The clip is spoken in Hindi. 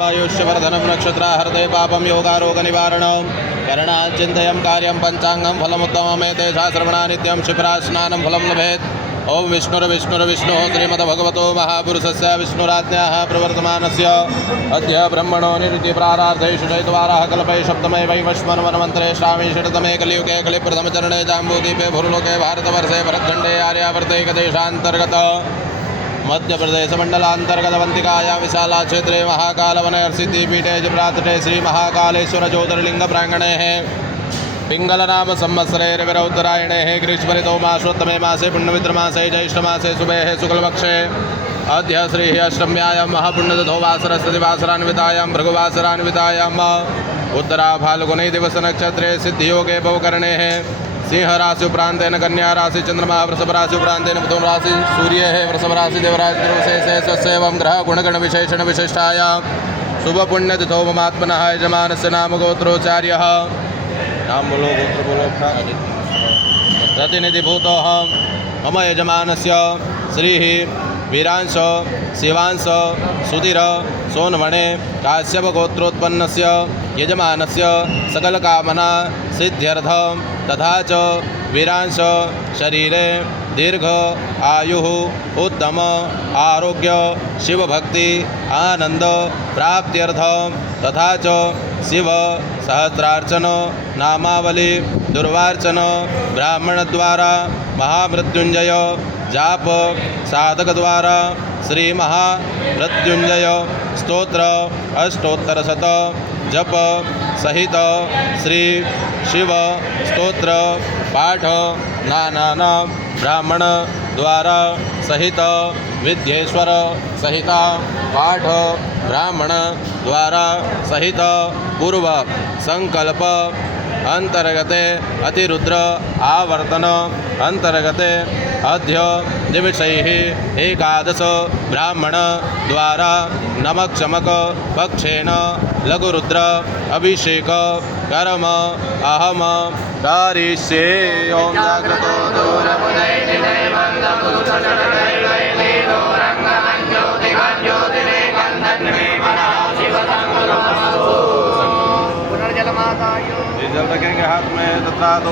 वायुष्यवर्धनं नक्षत्राहृदय पापं योगारोगनिवारणं करणाचिन्तयं कार्यं पञ्चाङ्गं फलमुत्तममेते शास्त्रवणा नित्यं क्षिप्रास्नानं फलं लभेत्। ओं विष्णुर्विष्णुर्विष्णुः श्रीमद्भगवतो महापुरुषस्य विष्णुराज्ञाः प्रवर्तमानस्य अद्य ब्रह्मणो निरुतिप्रारार्धेषु चैतवारः कल्पे सप्तमे वैवस्वन्वन्मन्त्रे श्रावणे षट्तमे कलियुगे कलिप्रथमचरणे जाम्बूद्वीपे भूर्लोके भारतवर्षे भरतखण्डे आर्यावर्ते एकदेशान्तर्गत मध्यप्रदेशमण्डलान्तर्गतवन्तिकायां विशाला क्षेत्रे महाकालवनसिद्धिपीठे जिप्रातटे श्री महाकालेश्वर ज्योतिर्लिंग प्रांगणे पिंगलनाम संवत्सरे रविरौत्तरायणे ग्रीष्मऋतौ मासोत्तमे मासे पुण्यमित्रमासे ज्येष्ठमासे शुभे शुक्लपक्षे अद्य श्री अष्टम्यायां महापुण्यतिथौ वासरस्वतिवासरान्वितायां भृगुवासरान्वितायाम् उत्तरा फाल्गुनी दिवस नक्षत्रे सिद्धियोगे भवकरणे सिंह राशि उपरांतेन कन्या राशि चंद्रमा वृषभ राशि उपरांतेन मिथुन राशि सूर्य है वृषभ राशि देवराज एवं ग्रह गुणगण विशेषण विशिष्टाया शुभ पुण्यतिथौ ममात्मनः यजमानस्य नाम गोत्रोचार्यः नाम बोलो गोत्र बोलो प्रतिनिधिभूतो मम यजमानस्य श्री वीरांश शिवांश सुधीर सोनवणे काश्यप गोत्रोत्पन्नस्य यजमानस्य सकलकामना सिद्ध्यर्थं तथा च वीरांश शरीरे दीर्घ आयुः उत्तम आरोग्य शिवभक्ति आनंद प्राप्त्यर्थं तथा च शिव सहस्रार्चन नामावली दुर्वार्चन ब्राह्मण द्वारा महामृत्युंजय जाप साधक द्वारा श्री महामृत्युंजय स्तोत्र अष्टोत्तरशत जप सहित श्री शिव स्तोत्र पाठ नाना ब्राह्मण द्वारा सहित विद्येश्वर सहित पाठ ब्राह्मण द्वारा सहित पूर्व संकल्प अंतर्गते अतिरुद्र आवर्तन अंतर्गते अद्य दिवसैः एकादश ब्राह्मण द्वारा नमक चमक पक्षेण लघुरुद्र अभिषेक कर्म अहम करिष्ये। ओम जाग्रतो जल रखेंगे हाथ में तथा दो